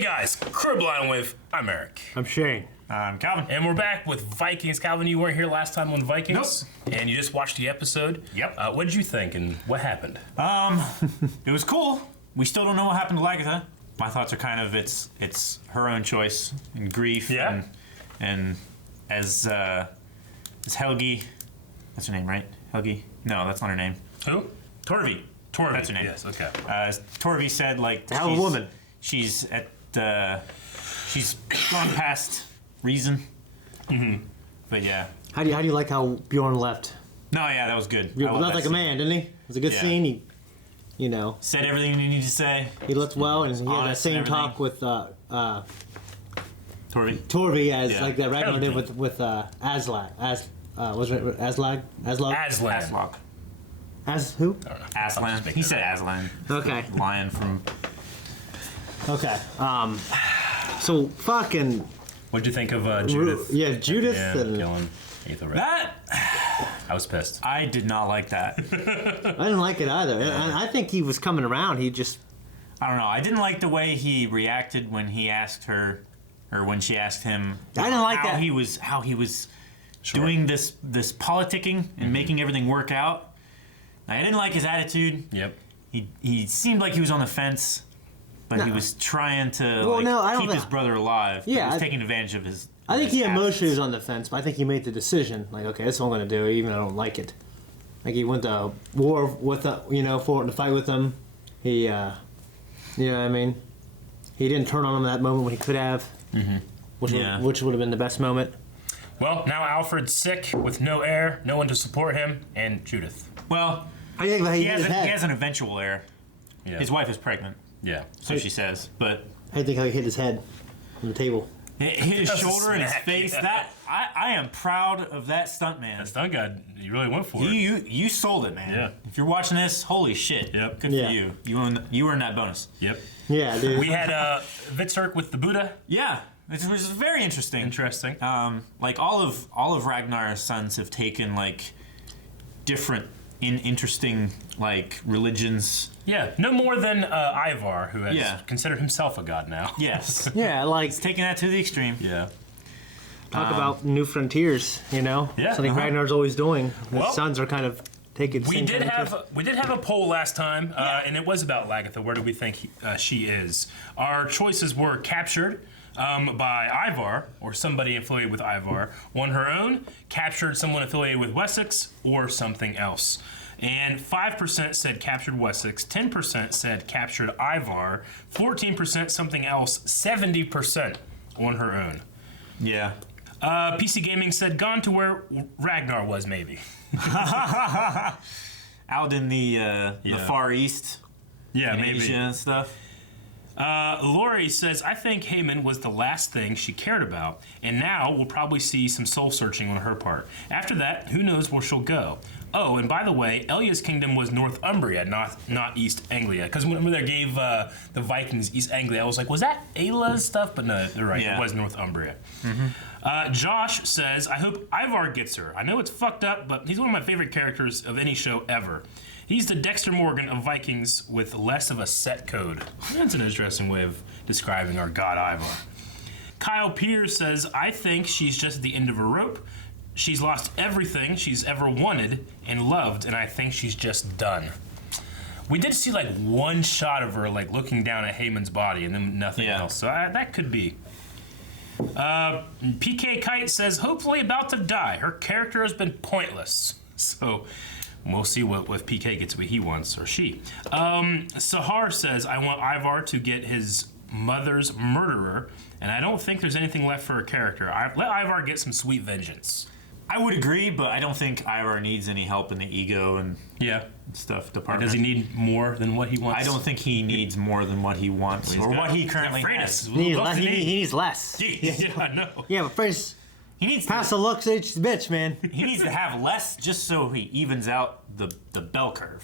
Hey guys, Cribline with, I'm Eric. I'm Shane. I'm Calvin. And we're back with Vikings. Calvin, you weren't here last time on Vikings. Nope. And you just watched the episode. Yep. What did you think and what happened? It was cool. We still don't know what happened to Lagatha. My thoughts are kind of it's her own choice and grief. Yeah. And as Helgi, that's her name, right? Helgi? No, that's not her name. Who? Torvi. Torvi. That's her name. Yes, okay. As Torvi said, like, Hell of a woman. She's she's gone past reason. Mm-hmm. But yeah. How do you like how Bjorn left? No, yeah, that was good. He I love left that like a scene. man, didn't he? It was a good Yeah. scene. He, Said everything you needed to say. he left well, and he had that Honest and same everything. talk with Torvi. Torvi as Yeah. like that Ragnar did Helgi. with Aslag. Was it Aslag? Aslog? Aslan. Aslock. As who? I don't know. I'm Aslan. just making He it said up. Aslan. Okay. Lion from. Okay. So fucking What did you think of Judith? yeah, Judith Yeah, and killing Aethelred. That I was pissed. I did not like that. I didn't like it either. I think he was coming around. He just I don't know. I didn't like the way he reacted when he asked her, or when she asked him. I didn't like how that. he was Sure. doing this politicking and making everything work out. I didn't like his attitude. Yep. He seemed like he was on the fence, but he No. was trying to Well, no, I don't keep his think- brother alive. but Yeah, he was I- taking advantage of his. I think his he emotionally absence. was on the fence, but I think he made the decision. Like, okay, that's what I'm going to do, even though I don't like it. Like, he went to war with, for it to fight with them. He, you know what I mean? He didn't turn on him at that moment when he could have, which Yeah. which would have been the best moment. Well, now Alfred's sick with no heir, no one to support him, and Judith. Well, I think he he hit has, his head. he has an eventual heir. Yeah. His wife is pregnant, Yeah. so she says. But I think how he hit his head on the table. hit his That was a shoulder and his smack, face. yeah. That I am proud of that stuntman. Stunt guy, you really went for it. You sold it, man. Yeah. If you're watching this, holy shit. Yep. Good Yeah. for you. You earned that bonus. Yep. Yeah, dude. We had Vitzerk with the Buddha. Yeah, it was very interesting. Interesting. Like all of Ragnar's sons have taken like different interesting like religions. Yeah, no more than Ivar, who has Yeah. considered himself a god now. Yes. yeah, like, Taking that to the extreme. Yeah. talk about new frontiers, you know? Yeah, Something uh-huh. Ragnar's always doing. His Well, sons are kind of taking the We same did kind of have a poll last time, and it was about Lagatha. Where do we think she is? Our choices were captured by Ivar, or somebody affiliated with Ivar, on her own, captured someone affiliated with Wessex, or something else. And 5% said captured Wessex, 10% said captured Ivar, 14% something else, 70% on her own. Yeah. PC Gaming said gone to where Ragnar was, maybe. Out in the Yeah. Far East, Yeah, in maybe. Asia and stuff. Lori says, I think Haman was the last thing she cared about, and now we'll probably see some soul searching on her part. After that, who knows where she'll go. Oh, and by the way, Elia's kingdom was Northumbria, not East Anglia. Because when they gave the Vikings East Anglia, I was like, was that Ayla's stuff? But no, they're right, Yeah. it was Northumbria. Josh says, I hope Ivar gets her. I know it's fucked up, but he's one of my favorite characters of any show ever. He's the Dexter Morgan of Vikings with less of a set code. That's an interesting way of describing our god Ivar. Kyle Pierce says, I think she's just at the end of her rope. She's lost everything she's ever wanted and loved, and I think she's just done. We did see like one shot of her like looking down at Haman's body and then nothing Yeah. else, so that could be. PK Kite says, hopefully about to die. Her character has been pointless. So we'll see what PK gets what he wants, or she. Sahar says, I want Ivar to get his mother's murderer, and I don't think there's anything left for her character. Let Ivar get some sweet vengeance. I would agree, but I don't think Ivar needs any help in the ego and Yeah. stuff department. Does he need more than what he wants? I don't think he needs more than what he wants, or what he currently has. He needs less. Yeah, I know. Yeah, but first, He needs pass to, the looks, it's the bitch, man. he needs to have less just so he evens out the bell curve.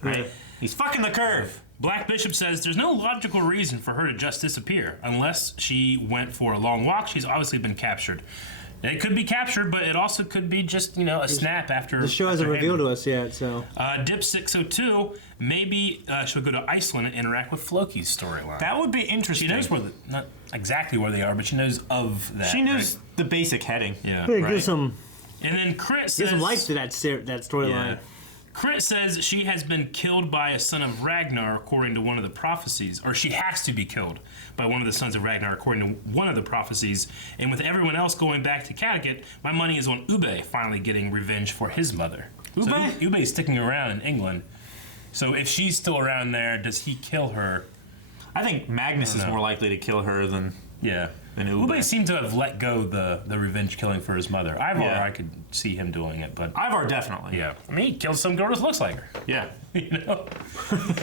Right? He's fucking the curve. Black Bishop says there's no logical reason for her to just disappear unless she went for a long walk. She's obviously been captured. It could be captured, but it also could be just, a snap after. The show hasn't revealed to us yet, so. Dip602, maybe she'll go to Iceland and interact with Floki's storyline. That would be interesting. She knows not exactly where they are, but she knows of that. She knows the basic heading. Yeah. Hey, right. give some And then Crit says... life to that storyline. Yeah. Crit says she has been killed by a son of Ragnar according to one of the prophecies, or she has to be killed by one of the sons of Ragnar according to one of the prophecies, and with everyone else going back to Kattegat, my money is on Ube finally getting revenge for his mother. Ube? So Ube's sticking around in England, so if she's still around there, does he kill her? I think Magnus is more likely to kill her than Yeah. than Ube. Ube seemed to have let go the revenge killing for his mother. Ivar, Yeah. I could see him doing it, but... Ivar definitely. Yeah. I mean, he killed some girl that looks like her. Yeah. You know?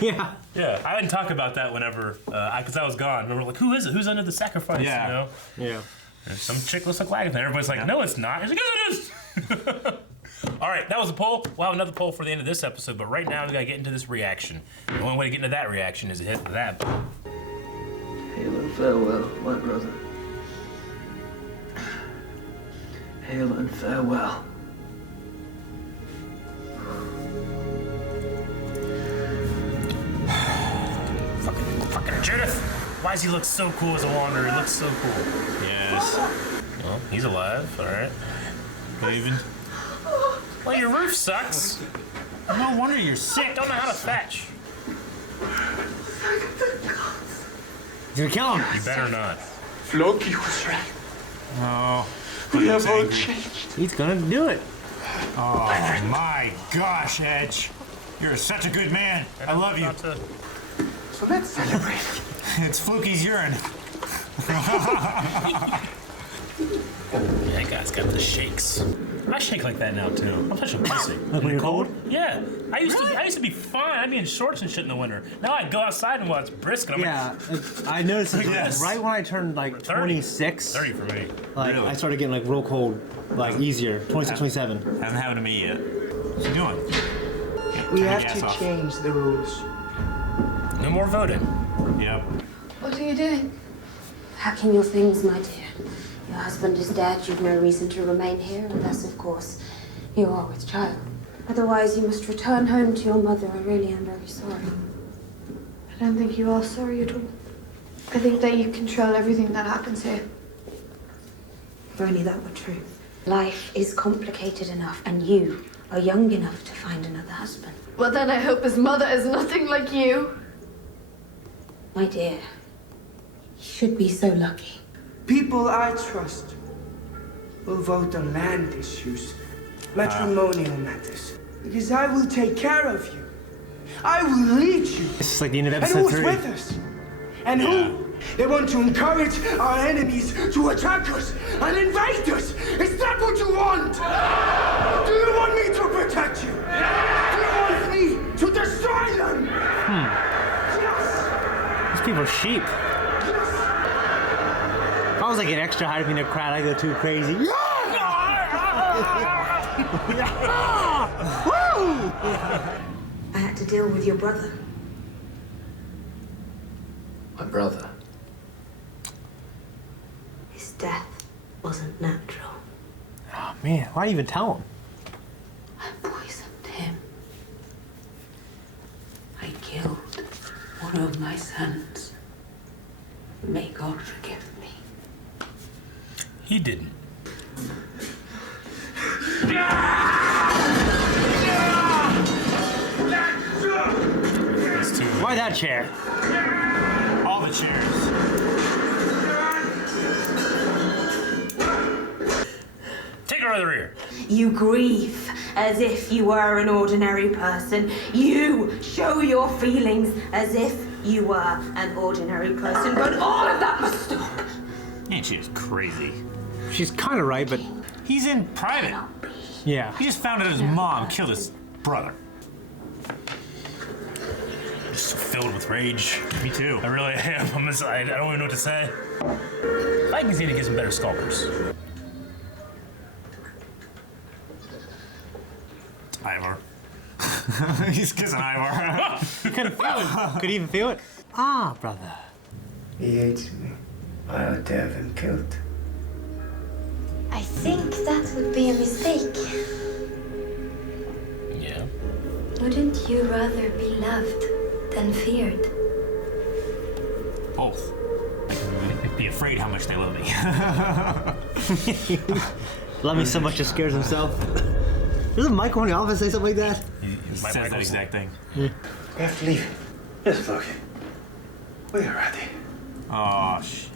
Yeah. Yeah, I didn't talk about that whenever, because I was gone. And we're like, who is it? Who's under the sacrifice? Yeah. You know? Yeah. There's some chick looks like Lagatha. Everybody's like, no, it's not. He's like, yes, it is. All right, that was a poll. We'll have another poll for the end of this episode, but right now we got to get into this reaction. The only way to get into that reaction is to hit that. Hail and farewell, my brother. Hail and farewell. Fucking Judith. Why does he look so cool as a wanderer? He looks so cool. Yes. Well, he's alive. All right. Even. Well, your roof sucks. No wonder you're sick. Don't know how to fetch. He's gonna kill him. You better not. Floki was right. Oh. We have all changed. He's gonna do it. Oh my gosh, Edge. You're such a good man. I love you. Not to- So let's celebrate. It's Fluky's urine. Yeah, that guy's got the shakes. I shake like that now too. I'm such a pussy. Like when you're cold? Yeah, I used to be fine. I'd be in shorts and shit in the winter. Now I go outside and while it's brisk, and I'm Yeah. I noticed it Yes. right when I turned like 30. 26. like 30 for me. Like Really? I started getting like real cold, like easier. 26, 27. Hasn't happened to me yet. What's he doing? We Turn have your ass to off. change the rules. No more voting. Yep. What are you doing? Packing your things, my dear. Your husband is dead. You've no reason to remain here, unless, of course, you are with child. Otherwise, you must return home to your mother. I really am very sorry. I don't think you are sorry at all. I think that you control everything that happens here. If only that were true. Life is complicated enough, and you are young enough to find another husband. Well, then I hope his mother is nothing like you. My dear, you should be so lucky. People I trust will vote on land issues, matrimonial matters, because I will take care of you. I will lead you. It's just like the end of And episode who's 3. with us? And who? They want to encourage our enemies to attack us and invade us. Is that what you want? Do you want me to protect you? Do you want me to destroy them? Yes. These people are sheep. If I was like an extra high up in the crowd, I'd go too crazy. I had to deal with your brother. My brother. His death wasn't natural. Oh man, why even tell him? I poisoned him. I killed one of my sons. May God forgive me. He didn't. It's too Why that chair? All the chairs. Take her over here. You grieve as if you were an ordinary person. You show your feelings as if you were an ordinary person. But all of that must stop. Ain't she just crazy? She's kind of right, but He's in private. Cannot be. yeah. He just found out his mom killed his brother. Just filled with rage. Me too. I really am. I don't even know what to say. Vikings need to get some better sculptors. Ivar. He's kissing Ivar. Couldn't feel it. Could even feel it. Ah, brother. He hates me. I ought to have him killed. I think that would be a mistake. Yeah. Wouldn't you rather be loved than feared? Both. I'd be afraid how much they love me. Love me so much it scares himself. Doesn't Michael in the office say something like that? He says that exact thing. We have to leave. Yes, Loki. We are ready. Oh, shit.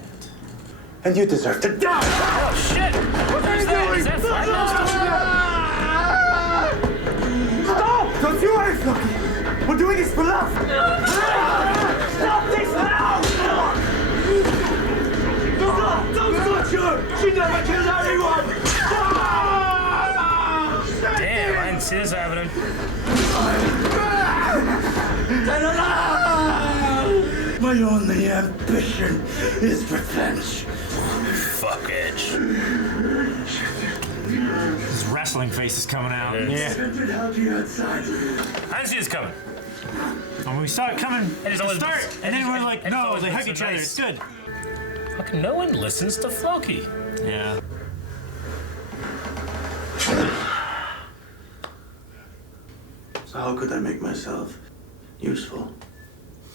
And you deserve to die! Oh shit! What are you doing? Is that Stop! Don't you worry, Loki! We're doing this for love! Stop this now! Don't touch her! She never killed anyone! Damn, I didn't see this happening. My only ambition is revenge. Fuck Edge. His wrestling face is coming out. Yeah. I could help you outside. I didn't see this coming. And we saw it coming at the always- start, and then we're like, it's no, always they been hug so each other. nice. It's good. Fucking no one listens to Floki. Yeah. So how could I make myself useful?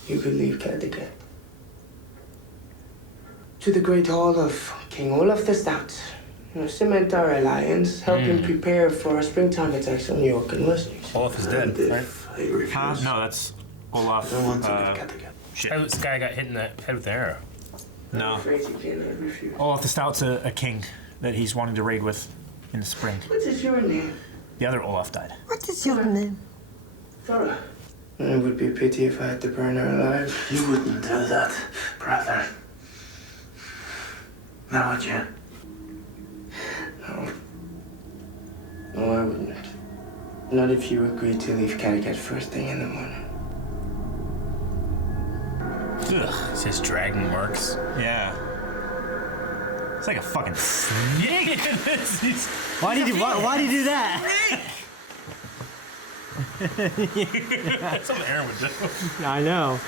You could leave Connecticut to the Great Hall of King Olaf the Stout. Cement our alliance, help him prepare for springtime attacks on New York and Western. Olaf is dead, right? I refuse. Huh? No, that's Olaf. I don't want to leave Connecticut. Shit. Oh, this guy got hit in the head with an arrow. I'm No. afraid you can. I refuse. Olaf the Stout's a king that he's wanting to raid with in the spring. What is your name? The other Olaf died. What is your name? Thora. It would be a pity if I had to burn her alive. You wouldn't do that, brother. Now would you? No. No, I wouldn't. Not if you agreed to leave Connecticut first thing in the morning. Ugh. It says dragon marks. Yeah. It's like a fucking snake. Why did you do that? That's what Aaron would do. I know.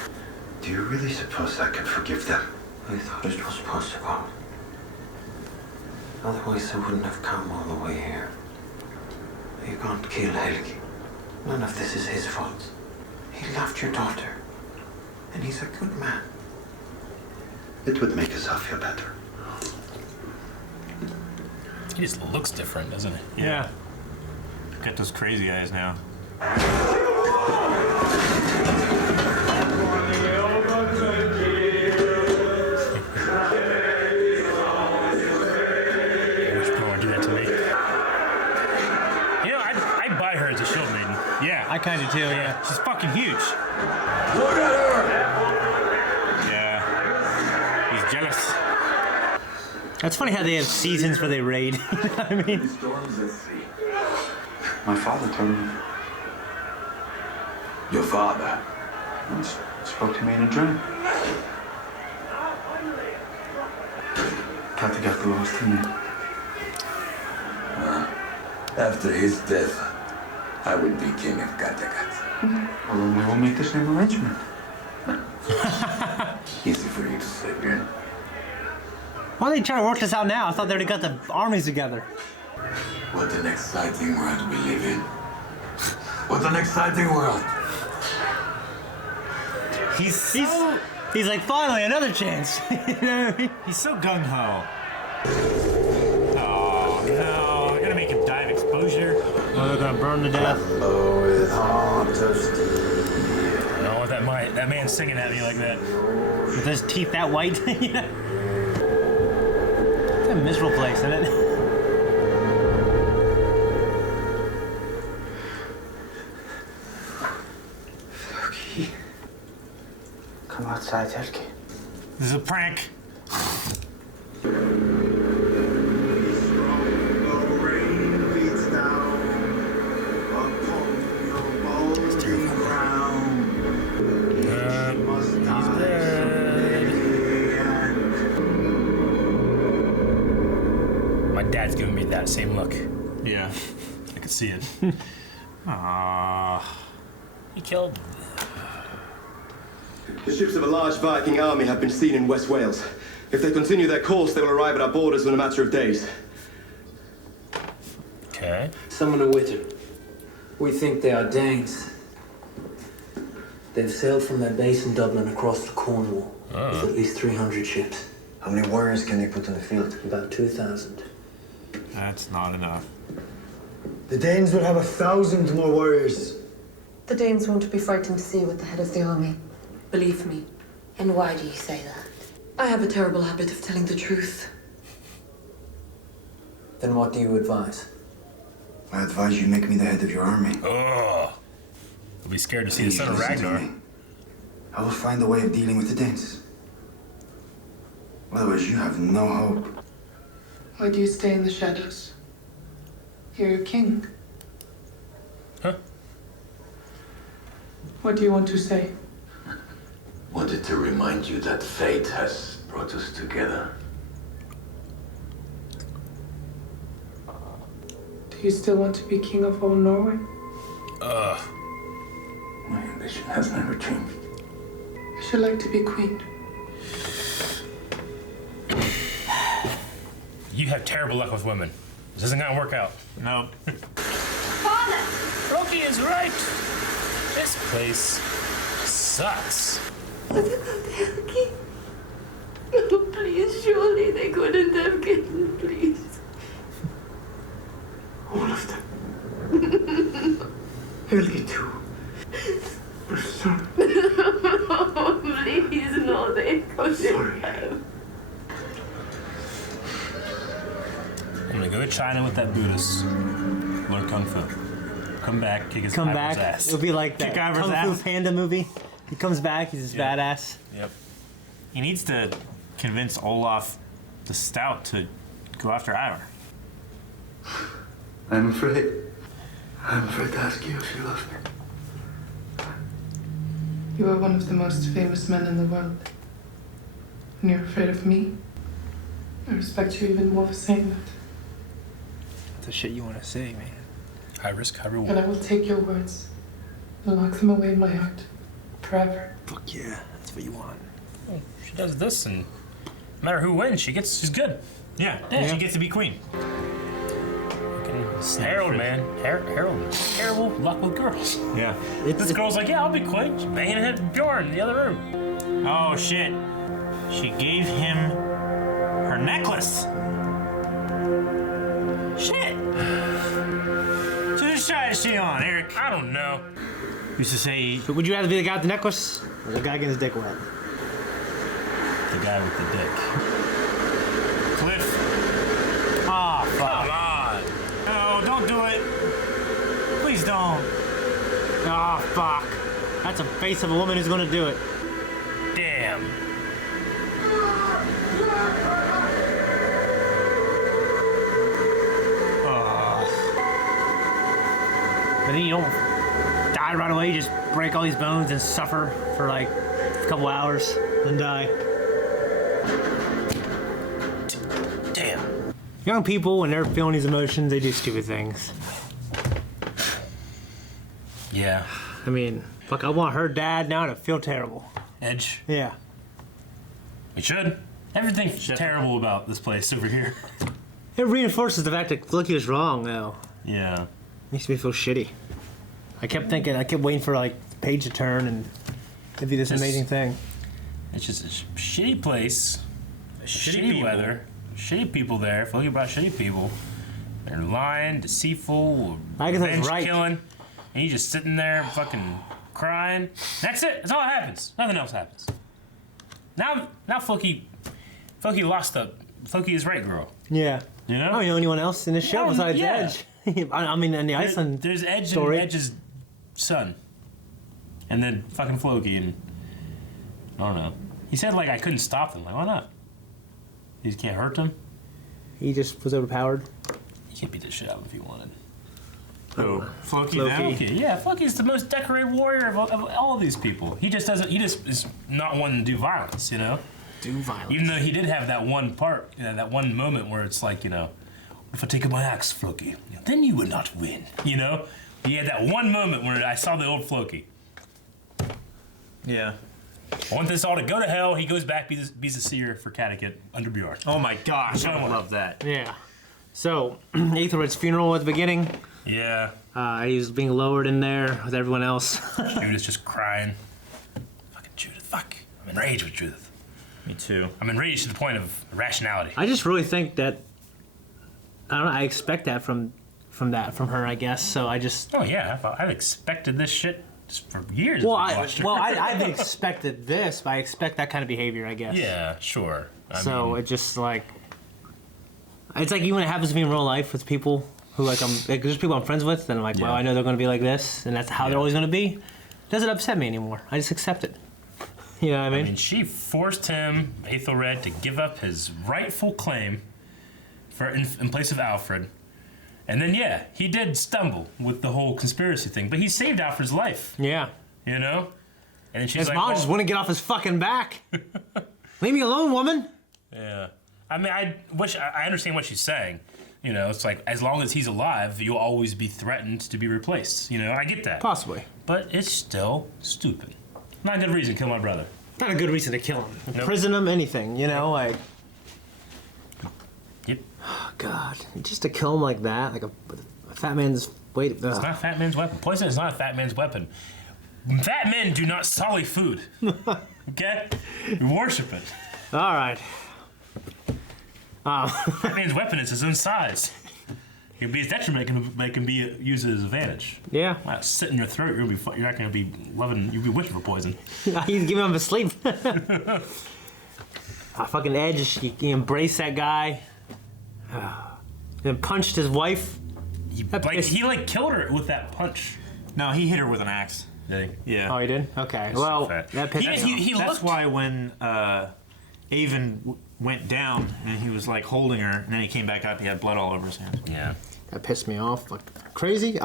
Do you really suppose I can forgive them? I thought it was possible. Otherwise, I wouldn't have come all the way here. You can't kill Helgi. None of this is his fault. He loved your daughter. And he's a good man. It would make us all feel better. He just looks different, doesn't he? Yeah. Got those crazy eyes now. I kind of too, yeah. She's fucking huge. Look at her! Yeah. He's jealous. That's funny how they have seasons where they raid. You know what I mean? My father told me. Your father? He spoke to me in a dream. Kattegat belongs to me. After his death, I would be king of Kattegat. Well, then we will make the same arrangement. Easy for you to say, Ben. Why are they trying to work this out now? I thought they already got the armies together. What an exciting world we live in. What an exciting world. He's like, finally, another chance. You know what I mean? He's so gung-ho. Oh, no. You're gonna make him die of exposure. Oh, they're gonna burn to death. Oh, with heart of steel. No, that man singing at me like that. With his teeth that white. Yeah. It's a miserable place, isn't it? Loki. Come outside, Helgi. This is a prank. My dad's giving me that same look. Yeah. I could see it. Aww. He killed. The ships of a large Viking army have been seen in West Wales. If they continue their course, they will arrive at our borders in a matter of days. Okay. Summon a Wither. We think they are Danes. They've sailed from their base in Dublin across to Cornwall with at least 300 ships. How many warriors can they put in the field? About 2,000. That's not enough. The Danes will have 1,000 more warriors. The Danes won't be frightened to see you at the head of the army. Believe me. And why do you say that? I have a terrible habit of telling the truth. Then what do you advise? I advise you make me the head of your army. Ugh. I'll be scared to see the son of Listen to Ragnar. me. I will find a way of dealing with the Danes. Otherwise, you have no hope. Why do you stay in the shadows? You're a king. Huh? What do you want to say? Wanted to remind you that fate has brought us together. Do you still want to be king of all Norway? My ambition has never changed. I should like to be queen. You have terrible luck with women. This isn't gonna work out. No. Father! Rocky is right. This place sucks. What about Helgi? Oh, please, surely they couldn't have killed, please. All of them. Helgi too. We're sorry. Oh, please, no, they couldn't Sorry. have. I'm gonna go to China with that Buddhist. Learn Kung Fu. Come back, kick his Come Ivor's back. ass. It'll be like that Kick Ivor's Kung ass. Fu Panda movie. He comes back. He's this badass. Yep. He needs to convince Olaf the Stout to go after Ivor. I'm afraid. I'm afraid to ask you if you love me. You are one of the most famous men in the world. And you're afraid of me? I respect you even more for saying that. That's the shit you want to say, man. High risk, high And reward. I will take your words and lock them away in my heart forever. Fuck yeah, that's what you want. She does this, and no matter who wins, she's good. Yeah, Yeah. she gets to be queen. Fucking Harold, man. Harold. Terrible luck with girls. Yeah. This girl's like, yeah, I'll be queen. She's banging at Bjorn in the other room. Oh shit. She gave him her necklace. Shit. So whose side is she on, Eric? I don't know. Used to say But would you rather be the guy with the necklace or the guy getting his dick wet? The guy with the dick. Cliff. Ah, Come on. No, don't do it. Please don't. Ah, fuck. That's a face of a woman who's gonna do it. Damn. But then you don't die right away. You just break all these bones and suffer for like a couple hours, then die. Damn. Young people, when they're feeling these emotions, they do stupid things. Yeah. I mean, fuck, I want her dad now to feel terrible. Edge. Yeah. We should. Everything's terrible about this place over here. It reinforces the fact that Floki was wrong, though. Yeah. Makes me feel shitty. I kept waiting for like the page to turn and it'd be this amazing thing. It's just a shitty place. Shitty people. weather. Shitty people there. Floki brought shitty people. They're lying, deceitful, I guess that's revenge right. killing. And you just sitting there fucking crying. That's it. That's all that happens. Nothing else happens. Now Floki lost the... Floki is right, girl. Yeah. You know? I don't know anyone else in this show besides yeah. Edge. I mean, in the Iceland There's Edge story. and Edge's son. And then fucking Floki and... I don't know. He said, like, I couldn't stop them. Like, why not? You just can't hurt them? He just was overpowered. You can't beat the shit out of him if you wanted. Oh, Floki now? Floki. Yeah, Floki's the most decorated warrior of all of these people. He just doesn't... He just is not one to do violence, you know? Do violence. Even though he did have that one part, you know, that one moment where it's like, you know, if I take up my axe, Floki, then you would not win, you know? He had that one moment where I saw the old Floki. Yeah. I want this all to go to hell. He goes back, be the seer for Catechit under Bjorn. Oh my gosh, I love that. Yeah. So, Aethelred's funeral at the beginning. Yeah. He was being lowered in there with everyone else. Judith's just crying. Fucking Judith. Fuck. I'm enraged with Judith. Me too. I'm enraged to the point of irrationality. I just really think that I don't know. I expect that from her, I guess. So I just. Oh yeah, I've expected this shit just for years. Well, I've expected this, but I expect that kind of behavior, I guess. Yeah, sure. I So mean, it just like. It's like even when it happens to me in real life with people who there's people I'm friends with, and I'm like, well, I know they're going to be like this, and that's how they're always going to be. It doesn't upset me anymore. I just accept it. You know what I mean? she forced him, Aethelred, to give up his rightful claim in place of Alfred. And then, he did stumble with the whole conspiracy thing, but he saved Alfred's life. Yeah. You know? And then she's his like, mom just wouldn't get off his fucking back. Leave me alone, woman. Yeah. I mean, I understand what she's saying. You know, it's like, as long as he's alive, you'll always be threatened to be replaced. You know, I get that. Possibly. But it's still stupid. Not a good reason to kill my brother. Not a good reason to kill him. Nope. Prison him, anything, you know, like. Yep. Oh, God. Just to kill him like that, like a fat man's weight. It's not a fat man's weapon. Poison is not a fat man's weapon. Fat men do not sully food. Okay? You worship it. All right. Fat man's weapon is his own size. It can be his detriment, but it can be used as his advantage. Yeah. Sit in your throat, you're not going to be loving, you'll be wishing for poison. He's giving him a sleep. Fucking Edge, he embraced that guy. Then punched his wife. He killed her with that punch. No, he hit her with an axe. Did he? Yeah. Oh, he did? Okay. That's well, fat. that pissed me off. That's why when Avon went down and he was like holding her, and then he came back up, he had blood all over his hand. Yeah. That pissed me off. Like, crazy. He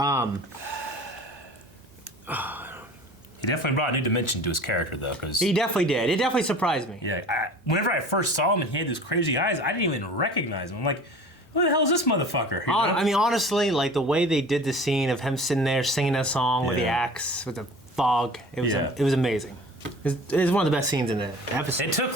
definitely brought a new dimension to his character, though. Cause he definitely did. It definitely surprised me. Yeah. Whenever I first saw him and he had those crazy eyes, I didn't even recognize him. I'm like, who the hell is this motherfucker? You know? I mean, honestly, like the way they did the scene of him sitting there singing that song with the axe, with the fog, it was amazing. It was one of the best scenes in the episode. It took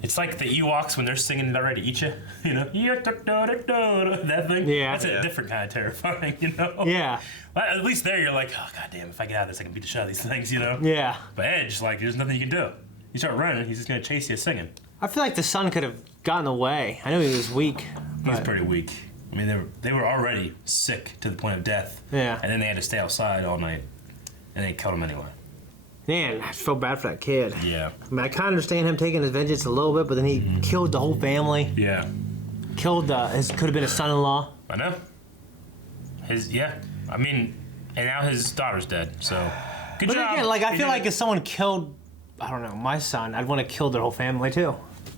it's like the Ewoks when they're singing "Not Ready to Eat You," you know, that thing. Yeah, that's a different kind of terrifying, you know. Yeah. Well, at least there you're like, oh goddamn, if I get out of this, I can beat the shit out of these things, you know. Yeah. But Edge, like, there's nothing you can do. You start running, he's just gonna chase you singing. I feel like the son could have gotten away. I know he was weak. He was pretty weak. I mean, they were already sick to the point of death. Yeah. And then they had to stay outside all night, and they killed him anyway. Man, I feel bad for that kid. Yeah. I mean, I kind of understand him taking his vengeance a little bit, but then he killed the whole family. Yeah. Killed his could have been a son-in-law. I know. I mean, and now his daughter's dead. So, good job. Again, like I feel like if someone killed, I don't know, my son, I'd want to kill their whole family too.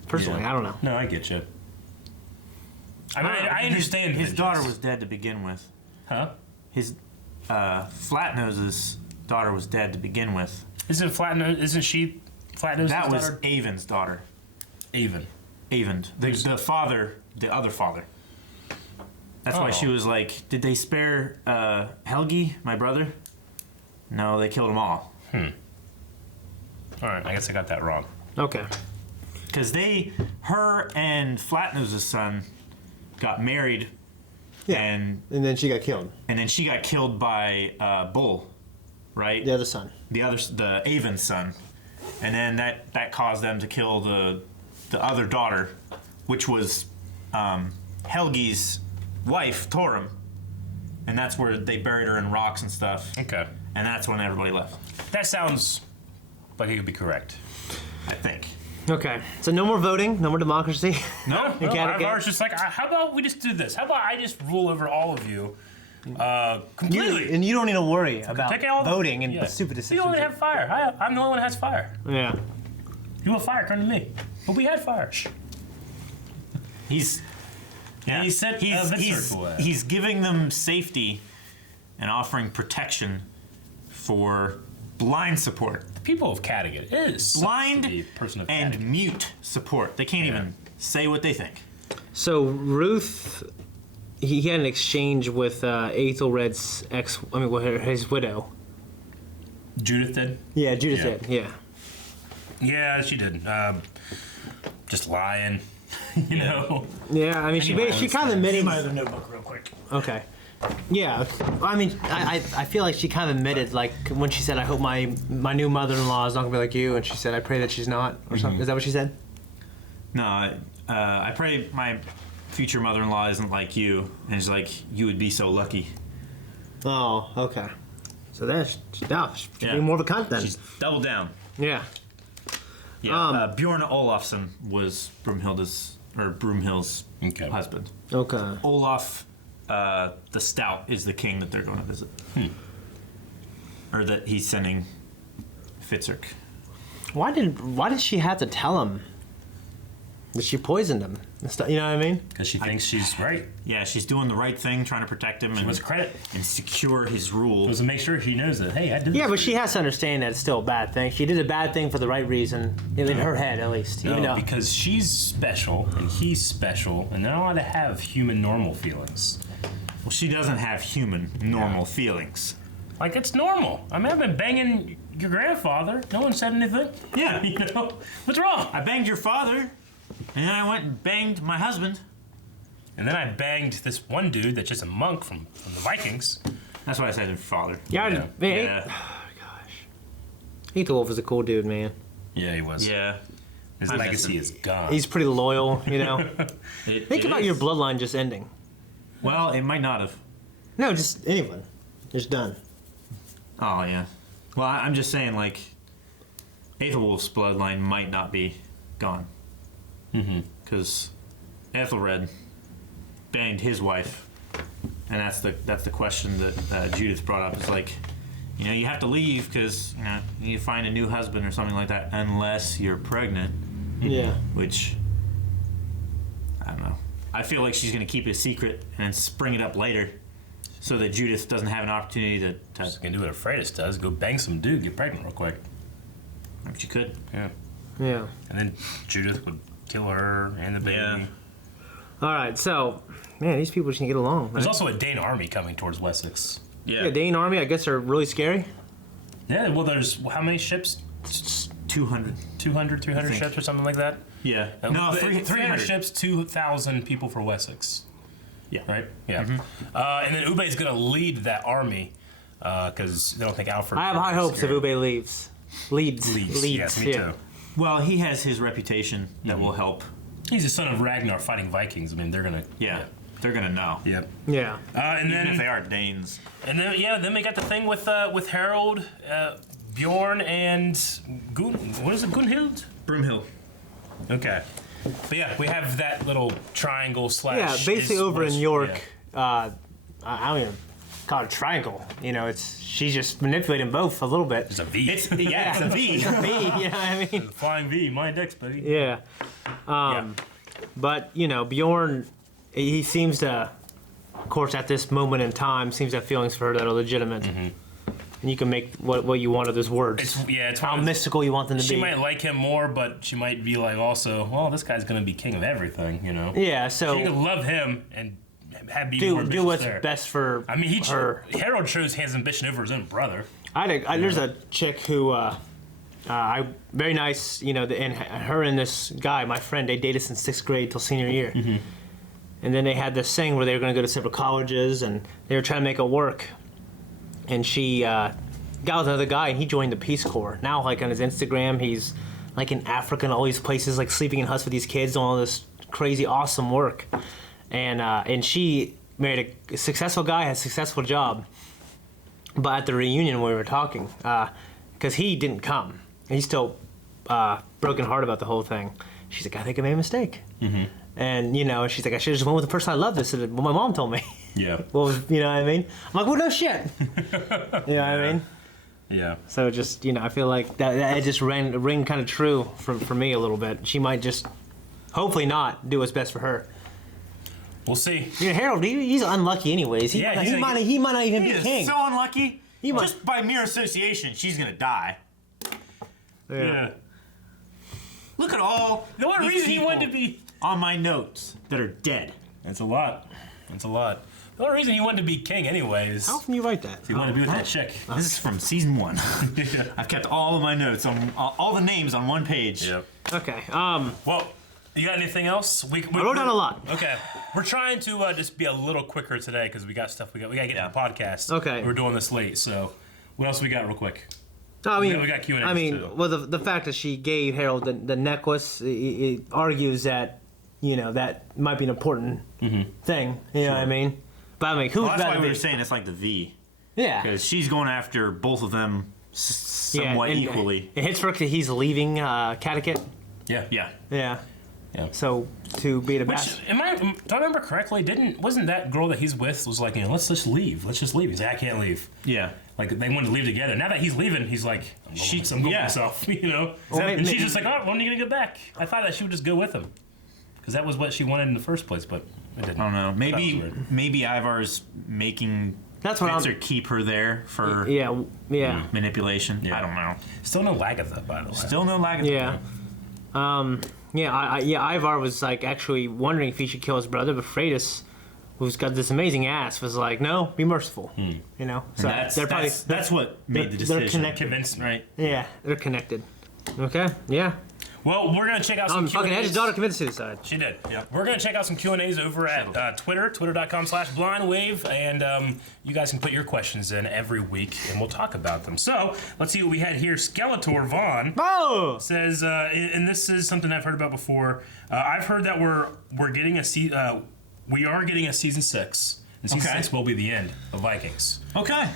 Personally, I don't know. No, I get you. I mean, I understand. His daughter was dead to begin with. Huh? His Flatnose's daughter was dead to begin with. Isn't she Flatnose's daughter? That was Avon's daughter. Avon. The father, the other father. That's why she was like, did they spare Helgi, my brother? No, they killed them all. All right, I guess I got that wrong. Okay. Because her and Flatnose's son got married. Yeah. And then she got killed. And then she got killed by Bull, right? The other son. The Avon's son. And then that caused them to kill the other daughter, which was Helgi's wife, Torm. And that's where they buried her in rocks and stuff. Okay. And that's when everybody left. That sounds like it could be correct. I think. Okay. So no more voting, no more democracy. No, I was just like, how about we just do this? How about I just rule over all of you completely? And you don't need to worry about Take all voting and stupid decisions. You only have fire. I'm the only one that has fire. Yeah. You have fire, come to me. But we had fire. He's giving them safety and offering protection for blind support. The people of Kattegat is blind to be a person of and Kattegat. mute support. They can't even say what they think. So Ruth, he had an exchange with Aethelred's his widow. Judith did? Yeah, Judith did. Yeah. Yeah, she did. just lying, you know. Yeah, I mean, she kind of admitted. My other notebook, real quick. Okay. Yeah, I mean, I feel like she kind of admitted, like when she said, "I hope my new mother-in-law is not gonna be like you," and she said, "I pray that she's not," or something. Is that what she said? No, I pray my future mother-in-law isn't like you, and it's like you would be so lucky. Oh, okay. So that's should be more of a cunt then. She's double down. Yeah. Yeah. Bjorn Olafsson was Broomhild's husband. Okay. Olaf, the Stout, is the king that they're going to visit, or that he's sending Fitzurk. Why did she have to tell him that she poisoned him? You know what I mean? Because she thinks she's right. Yeah, she's doing the right thing, trying to protect him. She wants credit. And secure his rule. To make sure he knows that, hey, I did Yeah, this. but she has to understand that it's still a bad thing. She did a bad thing for the right reason, in her head at least. No, Even though, because she's special, and he's special, and they're not allowed to have human normal feelings. Well, she doesn't have human normal feelings. Like, it's normal. I mean, I've been banging your grandfather. No one said anything. Yeah. You know? What's wrong? I banged your father, and then I went and banged my husband. And then I banged this one dude that's just a monk from the Vikings. That's why I said his father. yeah. Yeah. Oh, gosh. Aethelwulf is a cool dude, man. Yeah, he was. Yeah. His legacy is gone. He's pretty loyal, you know. Think about your bloodline just ending. Well, it might not have. No, just anyone. Just done. Oh, yeah. Well, I'm just saying, like, Aethelwulf's bloodline might not be gone. Because Ethelred banged his wife, and that's the question that Judith brought up. Is like, you know, you have to leave because you need to find a new husband or something like that, unless you're pregnant. Yeah. Which I don't know. I feel like she's gonna keep it a secret and then spring it up later, so that Judith doesn't have an opportunity to. She's gonna do what Freydis does: go bang some dude, get pregnant real quick. Maybe she could. Yeah. Yeah. And then Judith would kill her and the baby. Yeah. All right, so, man, these people just can get along. Right? There's also a Dane army coming towards Wessex. Yeah, Dane army, I guess, are really scary. Yeah, well, there's how many ships? 200. 300 ships or something like that? Yeah. No, 300 ships, 2,000 people for Wessex. Yeah. Right? Yeah. And then Ube's going to lead that army because they don't think Alfred. I have high hopes if Ube leads. Leads. Yes, me too. Well, he has his reputation that will help. He's the son of Ragnar fighting Vikings. I mean, they're going to... Yeah. They're going to know. Yep. Yeah. And even then, if they are Danes. And then we got the thing with Harold, Bjorn, and what is it, Gunhild? Broomhild. Okay. But yeah, we have that little triangle slash... Yeah, basically over in York, I don't even call it a triangle. You know, she's just manipulating both a little bit. It's a V. It's a V. It's a V, you know what I mean? Flying V, my index, buddy. Yeah. But, you know, Bjorn, he seems to, of course, at this moment in time, seems to have feelings for her that are legitimate. And you can make what you want of those words. It's how mystical you want them to be. She might like him more, but she might be like also, well, this guy's going to be king of everything, you know? Yeah, so... She could love him and be more do what's there. best for her. Harold shows his ambition over his own brother. There's a chick who, very nice, you know, and her and this guy, my friend, they dated since 6th grade till senior year. And then they had this thing where they were going to go to separate colleges, and they were trying to make it work. And she got with another guy, and he joined the Peace Corps. Now, like on his Instagram, he's like in Africa and all these places, like sleeping in huts with these kids, doing all this crazy, awesome work. And she married a successful guy, had a successful job. But at the reunion when we were talking, because he didn't come, and he's still broken heart about the whole thing. She's like, I think I made a mistake. And, you know, she's like, I should have just went with the person I loved. This is what my mom told me. Yeah. Well, you know what I mean? I'm like, well, no shit. You know what I mean? Yeah. So just, you know, I feel like that it just ring kind of true for me a little bit. She might just, hopefully not, do what's best for her. We'll see. You know, Harold, he's unlucky anyways. He might not even be king. He is so unlucky. Just by mere association, she's going to die. Yeah. Look at all the one reason he wanted to be on my notes that are dead. That's a lot. That's a lot. The only reason he wanted to be king anyways. How often you write that? He wanted to be with that chick. This is from season 1. I've kept all of my notes on all the names on one page. Yep. Okay. Well, You got anything else? We wrote down a lot. Okay. We're trying to just be a little quicker today because we got stuff we got to get to the podcast. Okay. We're doing this late, so what else we got real quick? I mean, we got Q&A. I mean, too. well, the fact that she gave Harold the necklace, it argues that, that might be an important thing. You know what I mean? But I mean, who's Well, that's better why we were be? saying it's like the V. Yeah. Because she's going after both of them somewhat equally. It hits for he's leaving Catechit. Yeah. Yeah. Yeah. Yeah. So to be the Which, best. do I remember correctly? Wasn't that girl that he's with was like, let's just leave. Let's just leave. He's like, I can't leave. Yeah. Like they wanted to leave together. Now that he's leaving, he's like, I'm going myself. Well, and she's just like, oh, when are you gonna get back? I thought that she would just go with him, because that was what she wanted in the first place, but it didn't. I don't know. Maybe Ivar's making Fitzer keep her there for manipulation. Yeah. I don't know. Still no Lagatha, by the way. Still no Lagatha. Yeah. Ivar was like actually wondering if he should kill his brother, but Freydis, who's got this amazing ass, was like, no, be merciful. So that's what made the decision. They're connected. Convinced, right? Yeah, they're connected. Okay. Yeah. Well, we're gonna check out some Q&As. Fucking had his daughter convinced to the side. She did. Yeah. We're gonna check out some Q&As over at twitter.com/blindwave, and you guys can put your questions in every week, and we'll talk about them. So let's see what we had here. Skeletor Vaughn says, and this is something I've heard about before. I've heard that we're getting we are getting a season 6, and season 6 will be the end of Vikings. Okay.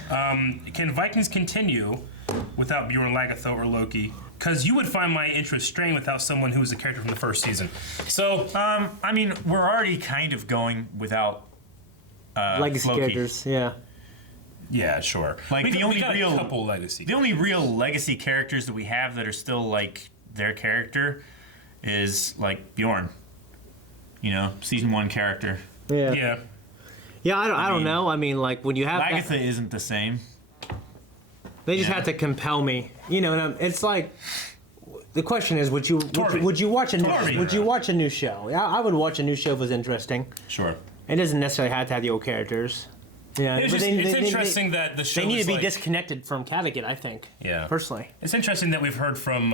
Can Vikings continue without Bjorn, Lagatha, or Loki? Because you would find my interest strained without someone who was a character from the first season. So, I mean, we're already kind of going without legacy Loki. characters. Yeah. Yeah, sure. Like we got a couple legacy. The only real legacy characters that we have that are still like their character is like Bjorn. Season 1 character. Yeah. Yeah. Yeah, I don't know. I mean, like when you have Lagatha isn't the same. They just had to compel me, and it's like the question is, would you watch a new show? I would watch a new show if it was interesting. Sure. It doesn't necessarily have to have the old characters. Yeah, it's interesting that the show. They need to be disconnected from Catechit, I think. Yeah. Personally, it's interesting that we've heard from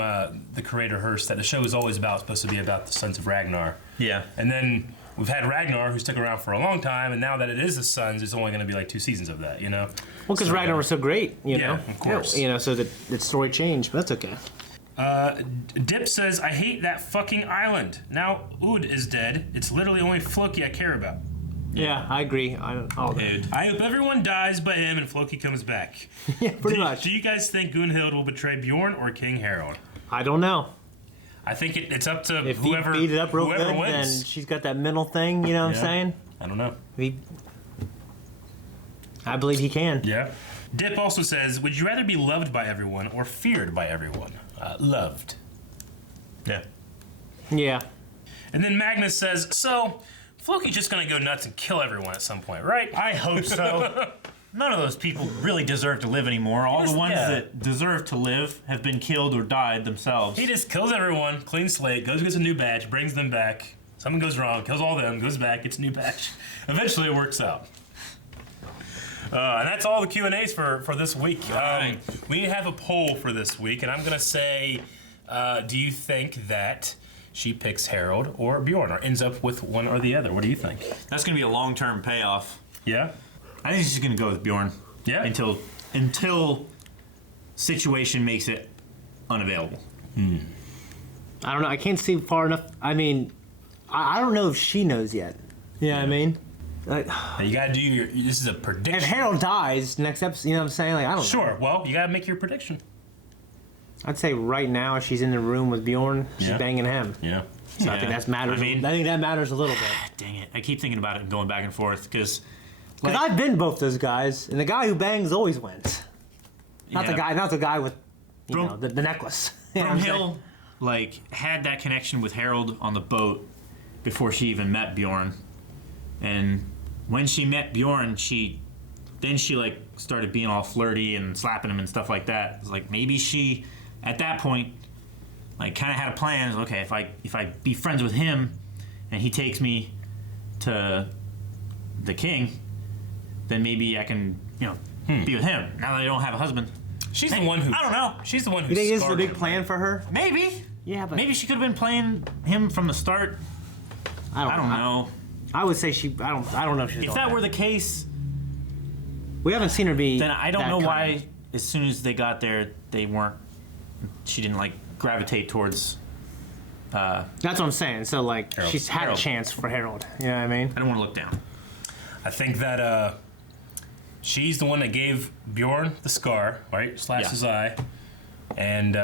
the creator Hearst that the show is always supposed to be about the Sons of Ragnar. Yeah. And then we've had Ragnar, who stuck around for a long time, and now that it is the Sons, it's only going to be like 2 seasons of that, Well, because Ragnar was so great, Yeah, of course. So the story changed, but that's okay. Dip says, I hate that fucking island. Now Ood is dead. It's literally only Floki I care about. Yeah, I agree. I hope everyone dies but him and Floki comes back. Yeah, pretty much. Do you guys think Gunhild will betray Bjorn or King Harold? I don't know. I think it's up to if whoever he beat it up real good, wins. then she's got that mental thing. You know what I'm saying? I don't know. I believe he can. Yeah. Dip also says, would you rather be loved by everyone or feared by everyone? Loved. Yeah. Yeah. And then Magnus says, so Floki's just gonna go nuts and kill everyone at some point, right? I hope so. None of those people really deserve to live anymore. All the ones that deserve to live have been killed or died themselves. He just kills everyone, clean slate, goes gets a new badge, brings them back. Something goes wrong, kills all them, goes back, gets a new badge. Eventually it works out. And that's all the Q&As for this week. We have a poll for this week, and I'm going to say, do you think that she picks Harold or Bjorn, or ends up with one or the other? What do you think? That's going to be a long-term payoff. Yeah? I think she's going to go with Bjorn. Yeah? Until situation makes it unavailable. I don't know. I can't see far enough. I mean, I don't know if she knows yet. You know what I mean? You gotta do this is a prediction. If Harold dies next episode, you know what I'm saying? Like, I don't know. Sure, well, you gotta make your prediction. I'd say right now she's in the room with Bjorn, she's banging him. Yeah. So I think that matters. I think that matters a little bit. Dang it. I keep thinking about it and going back and forth, because I've been both those guys, and the guy who bangs always wins. Not the guy with the necklace. Brumhill had that connection with Harold on the boat before she even met Bjorn. And when she met Bjorn, she started being all flirty and slapping him and stuff like that. It's like maybe she, at that point, kind of had a plan. Okay, if I be friends with him, and he takes me to the king, then maybe I can be with him. Now that I don't have a husband, she's the one who. I don't know. She's the one who. You think this is a big plan for her? Maybe. Yeah, but maybe she could have been playing him from the start. I don't know. I would say she. I don't know if she's. If that were the case, we haven't seen her be. Then I don't that know kind. why. As soon as they got there, they weren't. She didn't like gravitate towards. That's what I'm saying. So like, Harold. she's had Harold. a chance for Harold. You know what I mean? I don't want to look down. I think that she's the one that gave Bjorn the scar, right? Slashed his eye, and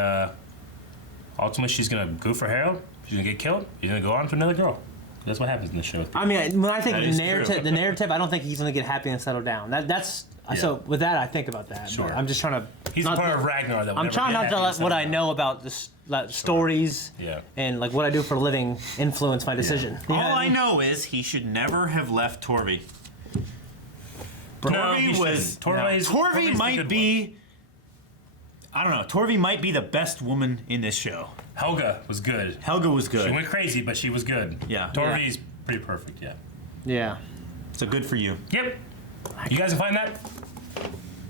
ultimately she's gonna go for Harold. She's gonna get killed. She's gonna go on to another girl. That's what happens in this show. I mean, when I think That the is narrative, true. I don't think he's gonna get happy and settle down. That's so. With that, I think about that. Sure. But I'm just trying to. He's a part of Ragnar that. I'm trying not to let what I know about this stories and like what I do for a living influence my decision. You know All what I mean? know is he should never have left Torvi. No, he Torvi might be. I don't know. Torvi might be the best woman in this show. Helga was good. Helga was good. She went crazy, but she was good. Yeah. Torvi's pretty perfect. Yeah. Yeah. So good for you. Yep. You guys can find that.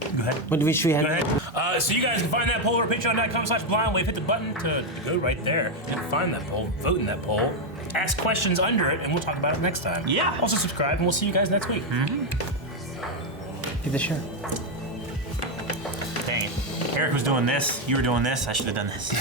Go ahead. What do we should we Go have? ahead. So you guys can find that poll over patreon.com/blindwave. Hit the button to go right there and find that poll. Vote in that poll. Ask questions under it, and we'll talk about it next time. Yeah. Also subscribe, and we'll see you guys next week. Get the shirt. Dang it. Eric was doing this. You were doing this. I should have done this.